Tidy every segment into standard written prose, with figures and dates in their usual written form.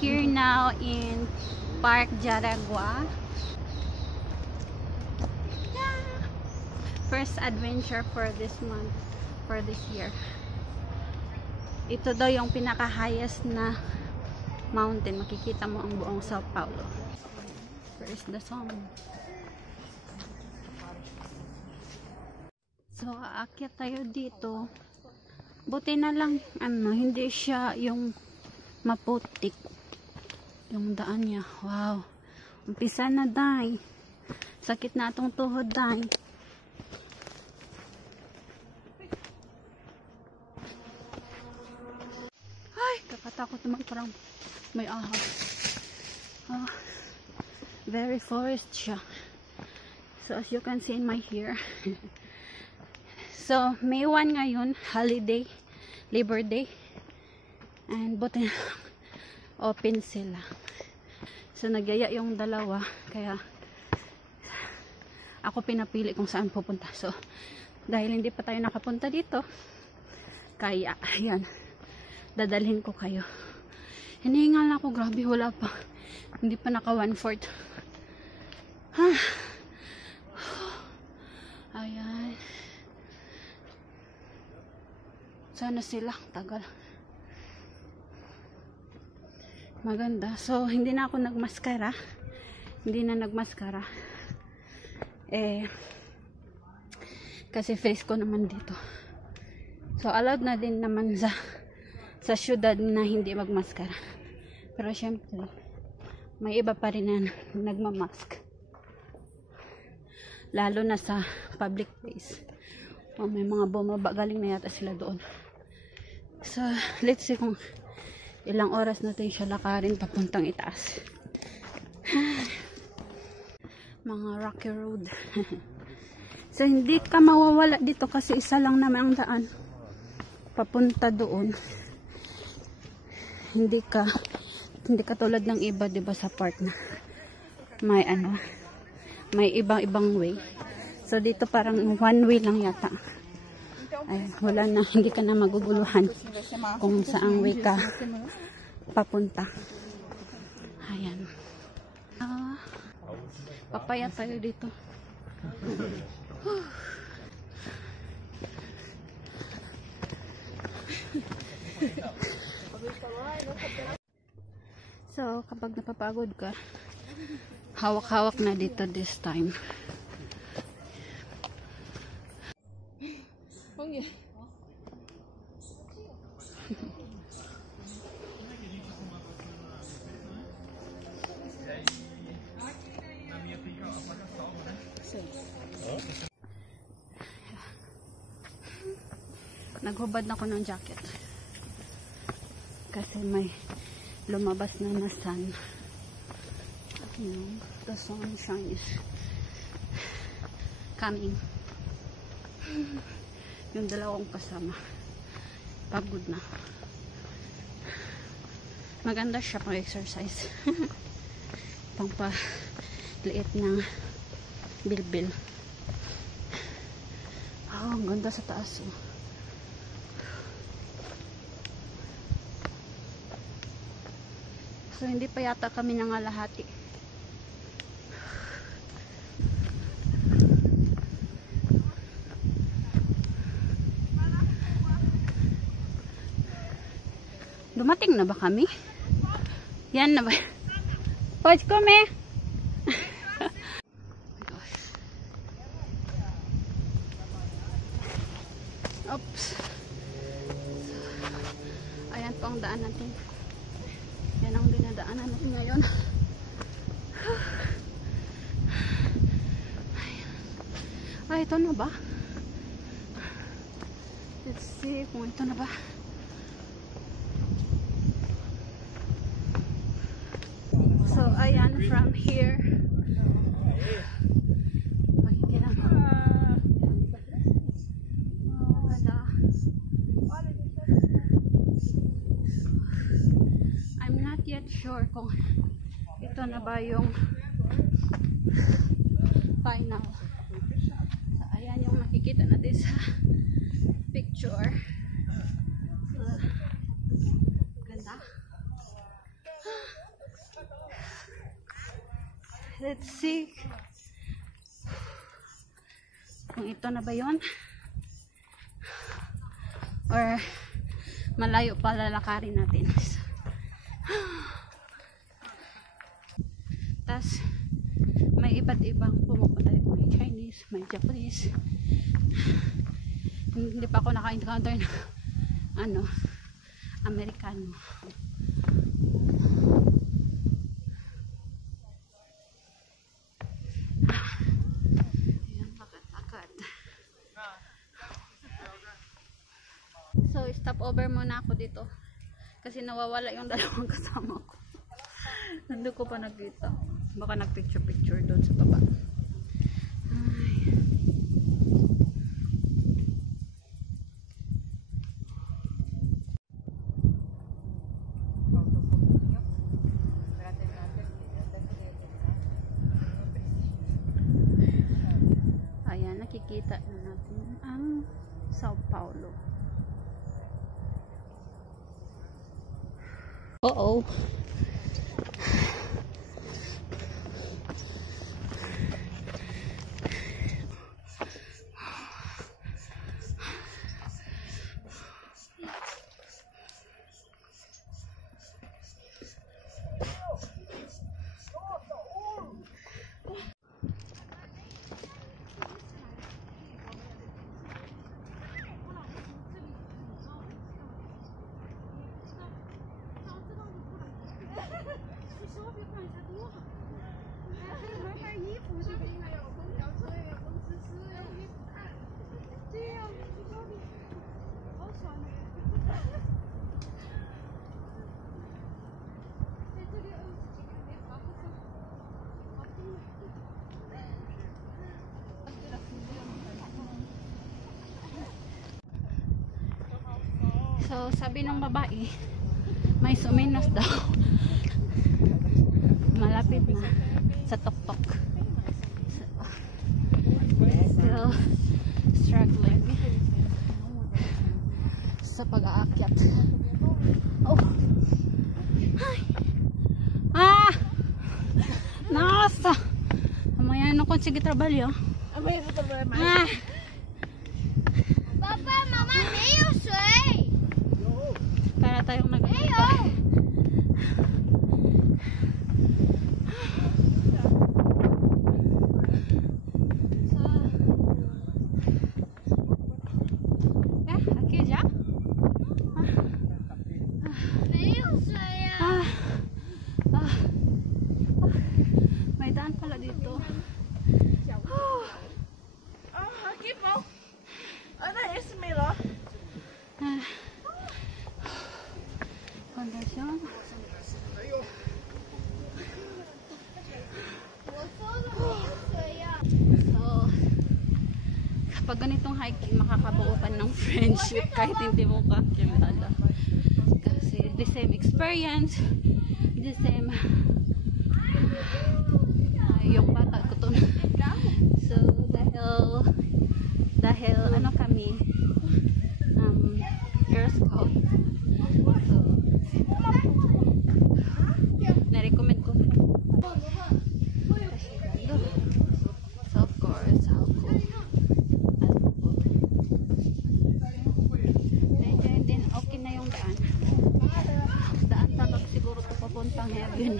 here now in Park Jaragua. Yeah. First adventure for this month, for this year. Ito daw yung pinaka-highest na mountain. Makikita mo ang buong Sao Paulo. Where is the song? So, aakyat tayo dito. Buti na lang, hindi siya yung maputik. Yung daan niya. Wow. Umpisa na, day. Sakit na atong tuhod, day. Ay, kakatakot naman. Parang may ahas. Oh, very forest siya. So, as you can see in my hair. So, May 1 ngayon, holiday, Labor Day. And buti na open sila. So, nagyaya yung dalawa. Kaya, ako pinapili kung saan pupunta. So, dahil hindi pa tayo nakapunta dito, kaya, ayan, dadalhin ko kayo. Hinihingal ako, grabe, wala pa. Hindi pa naka 1/4. Ayan. Sana sila, tagal. Maganda. So, hindi na ako nagmaskara. Hindi na nagmaskara. Kasi face ko naman dito. So, allowed na din naman sa syudad na hindi magmaskara. Pero, syempre, may iba pa rin na nagmamask. Lalo na sa public place. Oh, may mga bumaba. Galing na yata sila doon. So, let's see kung ilang oras natin siya lakarin papuntang itaas. Mga rocky road. So, hindi ka mawawala dito kasi isa lang naman ang daan papunta doon. Hindi ka tulad ng iba, diba, sa park na may ibang way. So, dito parang one way lang yata. Ay, wala na, hindi ka na maguguluhan kung saang way ka papunta. Ayan. Papaya tayo dito. So, kapag napapagod ka, hawak-hawak na dito this time. Naghubad na ako ng jacket kasi may lumabas na sun. The sunshine is coming. Yung dalawang kasama pagod na. Maganda siya pang exercise. Pang liit ng bilbil. Oh, ang ganda sa taas. Oh. So, hindi pa yata kami nangalahati. Dumating na ba kami? Yan na ba? Pwede kami? Oops. Ayan po ang daan natin. Yan ang dinadaanan natin ngayon. Ay, ito na ba? Let's see kung ito na ba. So, ayan, from here. Makikita mo. I'm not yet sure kung ito na ba yung final. So, ayan yung makikita natin sa picture. So, ganda. Let's see. Kung ito na ba yun? Or malayo pa lalakarin natin. Tas may iba't ibang pumupunta dito. May Chinese, may Japanese. Hindi pa ako naka-encounter ng ano, Amerikano. Ayan, agad. So, stop over muna ako dito. Kasi nawawala yung dalawang kasama ko. Nandun ko pa nakita. Baka nag-picture-picture doon sa baba. Ay. Ayan, nakikita na natin ang Sao Paulo. Uh-oh. So, sabi ng babae, may suminos daw. Malapit na sa tuktok. Still struggling sa pag-aakyat. Oh! Ay! Ah! Nasa! Amaya na kung sige trabalho. Amaya na trabalho. Ah! Papa, mama, meio sway! Para tayong nag-aakyat. May daan pala dito. Aqui, pô. Olha esse melhor. Kondisyon. So, kapag ganitong hiking, makakabuo ka ng friendship kahit hindi mo kakilala. Kasi the same experience, the same yung bata ko to. So, dahil ano kami, Girl Scout. So, na-recommend ko. So, of course, alcohol. Medyo din, okay na yung daan. Daan talaga siguro ito papuntang heaven.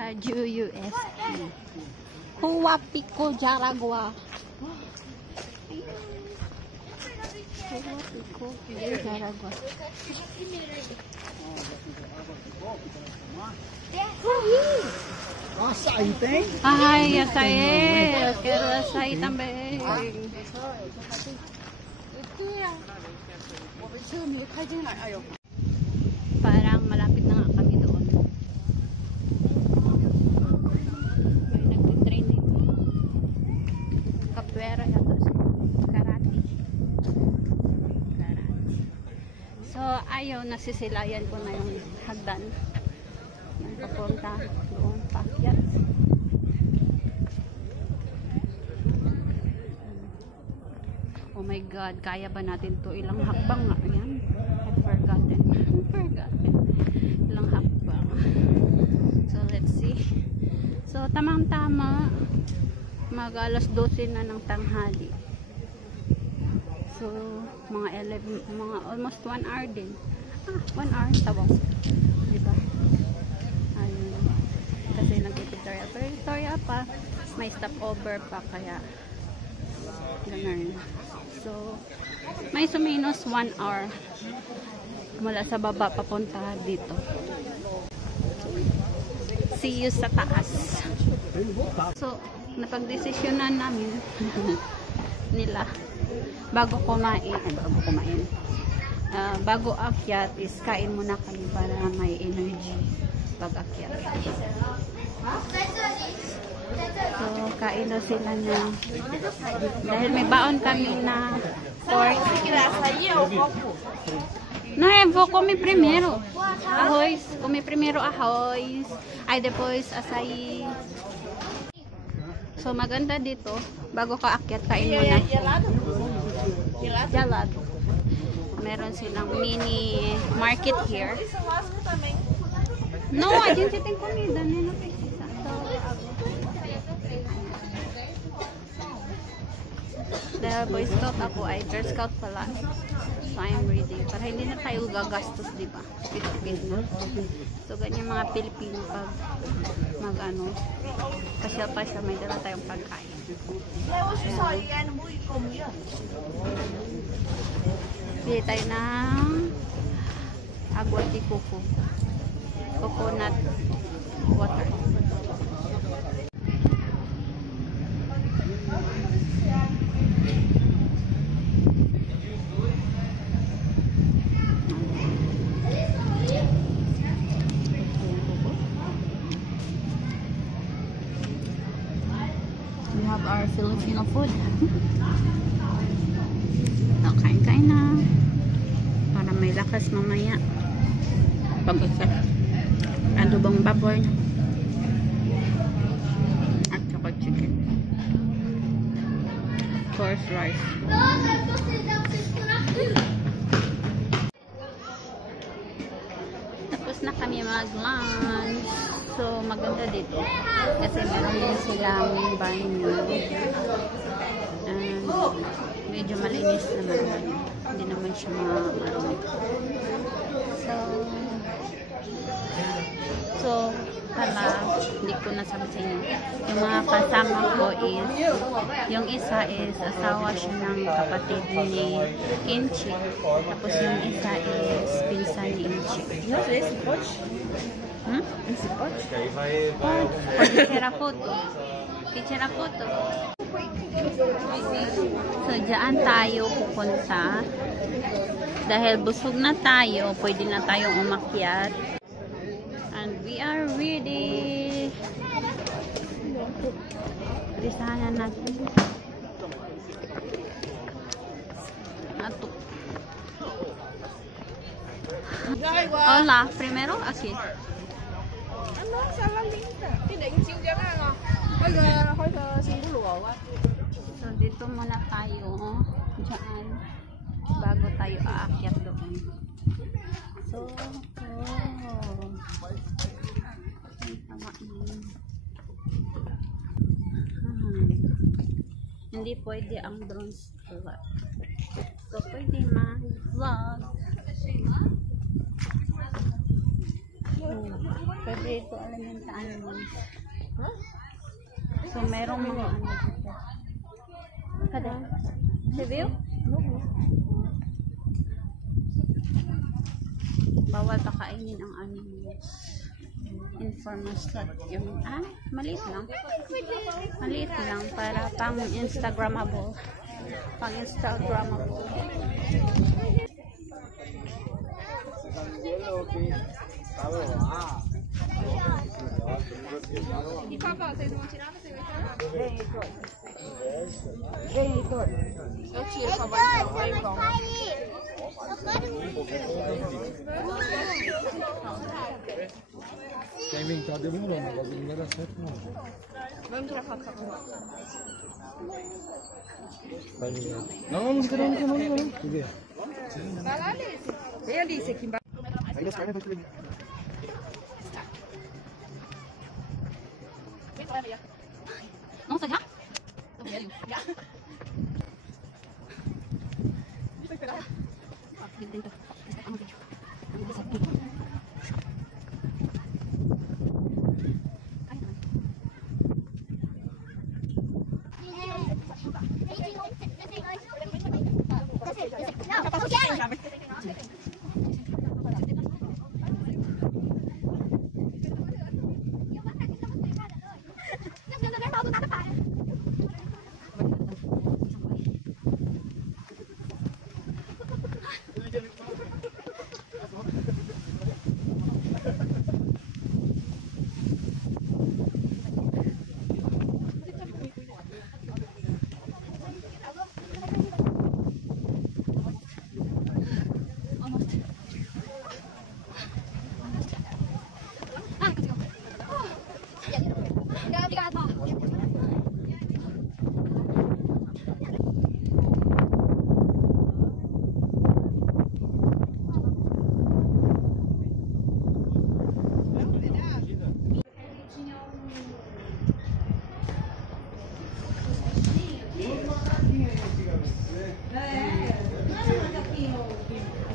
Haju USP. Huwapiko Jaragua. Huwapiko Jaragua. Açaí tem? Ay, açaí. Eu quero açaí também. Parang malapit na nga kami doon. May nagtitraining. Capoeira yata. Karate. So, ayaw, nasisilayan ko na yung hagdan. Yung papunta doon, paakyat. Oh my God, kaya ba natin to? Ilang hakbang nga yan? I've forgotten. Ilang hakbang. So let's see. So tamang-tama, mag alas 12 na ng tanghali. So mga 11, mga almost 1 hour din. 1 hour tawag. Diba? Ayun. Kasi nag-tutorial pa. May stopover pa kaya ganun. So may suminos 1 hour mula sa baba papunta dito. See you sa taas. So napagdesisyonan namin nila bago kumain, bago akyat is kain muna kami para may energy pag akyat. So kain na sila na dahil may baon kami na pork. No, vou comer primeiro arroz. Comer primeiro arroz. Aí depois açaí. So maganda dito. Bago ka akyat, kain muna. Gelado. Meron silang mini market here. No, a gente tem comida, né? Não precisa. Dahil Boy Scout ako ay Girl Scout pala. So I'm ready. Para hindi na tayo gagastos, di ba? Pilipino. So ganyan mga Pilipino pag mag-ano, pasyal-pasyal, may dala tayong pagkain. Bili tayo ng agua de coco. Coconut water. We have our Filipino food. So, kain-kain na. Para may lakas mamaya. Pag-usap. Adobong baboy. At saka chicken. Of course, rice. Tapos na kami mag-lunch. So, maganda dito. Kasi meron din silang banyo. And medyo malinis naman. Hindi naman siya marami. So, pala, hindi ko nasabi sa inyo. Yung mga kasama ko is, yung isa is asawa siya ng kapatid ni Inchi. Tapos yung isa is pinsan ni Inchi. Hmm? Kichera photo. So, dyan tayo pupunta. Dahil busog na tayo, pwede na tayong umakyat. And we are ready. Lisahan natin. Ato. Hola, primero aquí. So dito muna tayo, diyan, bago tayo aakyat doon. So, hindi pwede ang drone vlog. So pwede mag-vlog. Pwede ito alimentaan mo. So merong mga ano dito. Kada? Review? Bawal pakainin ang animals. Information. Yung, maliit lang. Maliit lang para pang Instagrammable. Pang Instagrammable. Quer inventar demorando, o bagulho não vai dar certo não. Vamos tirar foto com a Vai ligar. Não, não fica não. Por quê? Vai lá, Alice. Vem, Alice, aqui embaixo. Aí das pernas vai escrever. Nossa, já?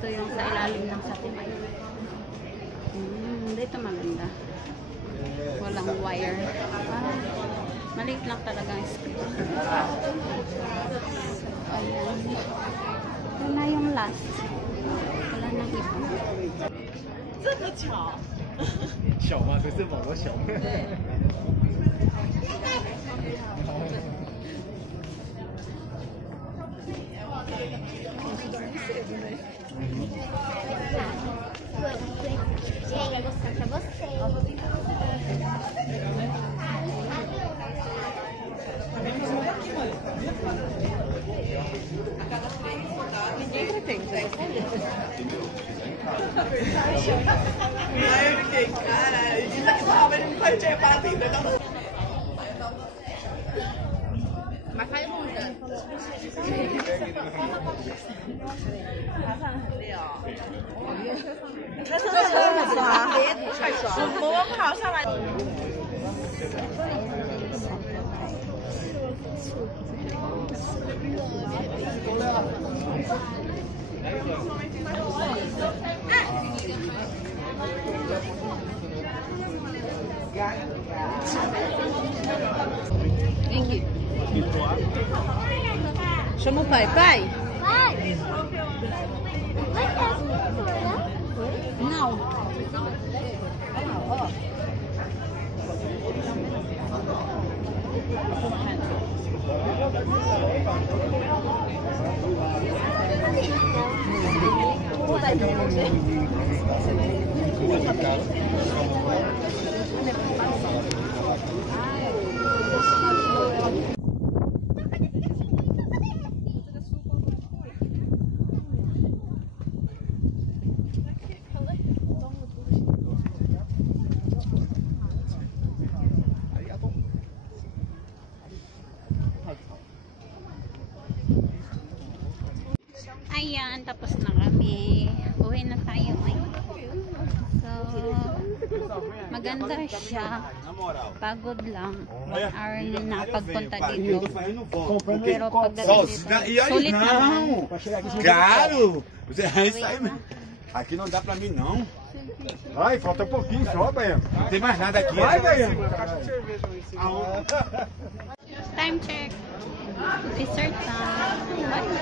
Ito yung sa ilalim ng satimay. Dito maganda. Walang wire. Maliit lang talaga ang screen. Ayan. Ito na yung last. Wala nang iba. 这么巧。小吗？可是宝宝小。Ai, eu fiquei, caralho, isso aqui tava ele não faz tinha batido, não. Mas faz muita.那是什么？太爽！我跑上来。Thank you. Chama o pai, pai. Não. Ayan, tapos na kami. Uwi na tayo ngayon. So, maganda siya. Pagod lang. 1 hour na pagpunta dito. Pero pagdating dito, E aí, sulit naman. não, caro, você vai sair mesmo. Aqui não dá pra mim não. Vai, falta um pouquinho só, Baiano. Não tem mais nada aqui. Vai, Baiano. Time check. Dessert time.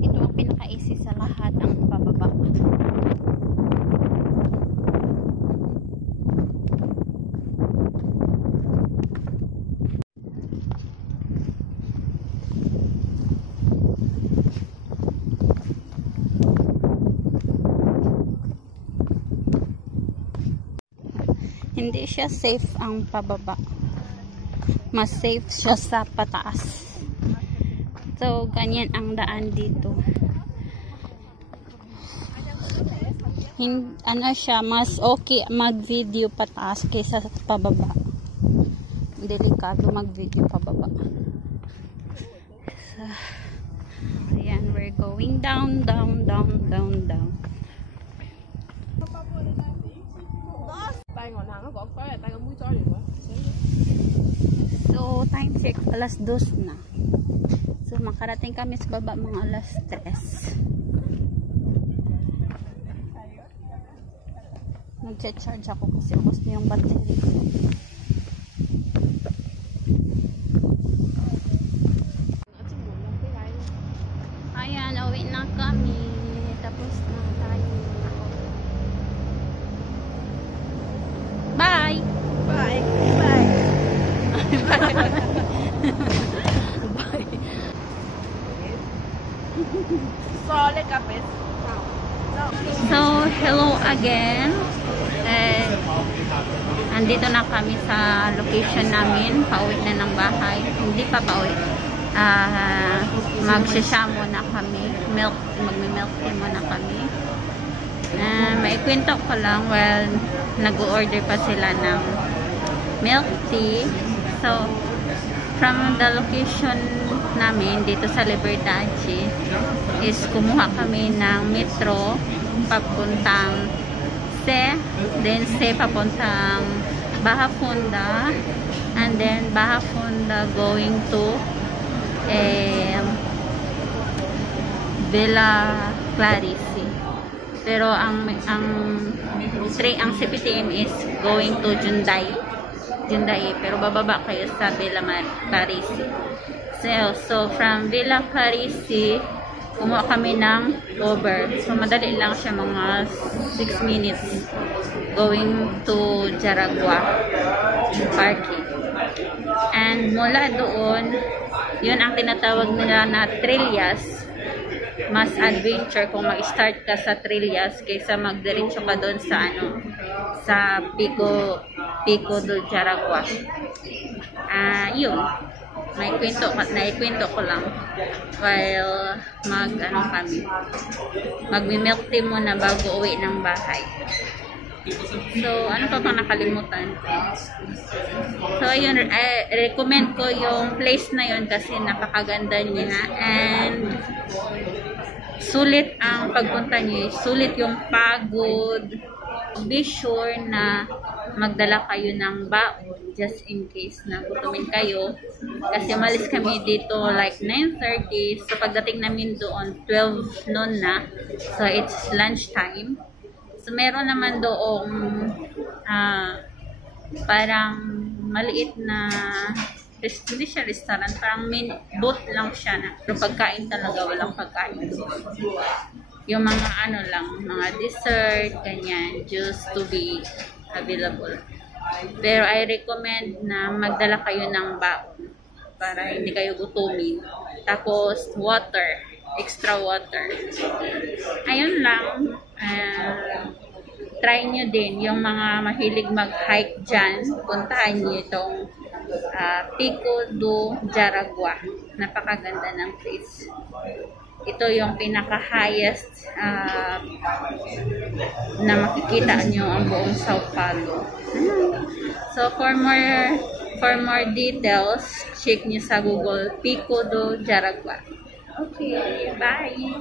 Ito ang pinaka-easy sa lahat, ang pababa. Hindi siya safe ang pababa. Mas safe siya sa pataas. So, ganyan ang daan dito. Ano siya, mas okay mag-video pataas kaysa pababa. Delikado mag-video pababa. So, ayan, we're going down. So, time check, alas 2 na. So, makarating kami sa baba mga alas 3. Nag-charge ako kasi ubos na yung battery ko. Ayan, uwi na kami. Tapos na tayo. Bye! Bye. Bye. Bye! Sorry, kapit. So, hello again. Andito na kami sa location namin. Pauwi na ng bahay. Hindi pa pauwi. Magsasamo na kami. Magmi-milk tea muna kami. Maikwento ko lang while nag-order pa sila ng milk tea. So, from the location namin dito sa Libertad is kumuha kami ng metro papuntang then papuntang Baja Funda, and then Baja Funda going to Villa Clarice. Pero ang CPTM is going to Junday, pero bababa kayo sa Villa Clarice. So from Villa Clarice kumuha kami ng Uber. So, madali lang siya, mga 6 minutes going to Jaragua parking. And mula doon, yun ang tinatawag nila na Trillas. Mas adventure kung mag-start ka sa Trillas kaysa magdiretso ka doon sa sa Pico do Jaragua. Yun. Naikwento ko lang while magmi-milk tea muna bago uwi ng bahay. So, ano pa bang nakalimutan? So, yun, recommend ko yung place na yun kasi napakaganda niya and sulit ang pagpunta niyo. Sulit yung pagod. Be sure na magdala kayo ng baon just in case na gutumin kayo. Kasi malis kami dito like 9:30. So pagdating namin doon 12 noon na. So it's lunch time. So meron naman doong parang maliit na hindi siya restaurant, parang booth lang siya na. Pero pagkain talaga, walang pagkain doon. Yung mga mga dessert, ganyan, juice to be available. Pero I recommend na magdala kayo ng baon para hindi kayo gutumin. Tapos water, extra water. Ayun lang. Try nyo din yung mga mahilig mag-hike dyan. Puntahan nyo itong Pico do Jaragua. Napakaganda ng place. Ito yung pinaka-highest na makikita nyo ang buong Sao Paulo. So, for more details, check nyo sa Google Pico do Jaragua. Okay, bye!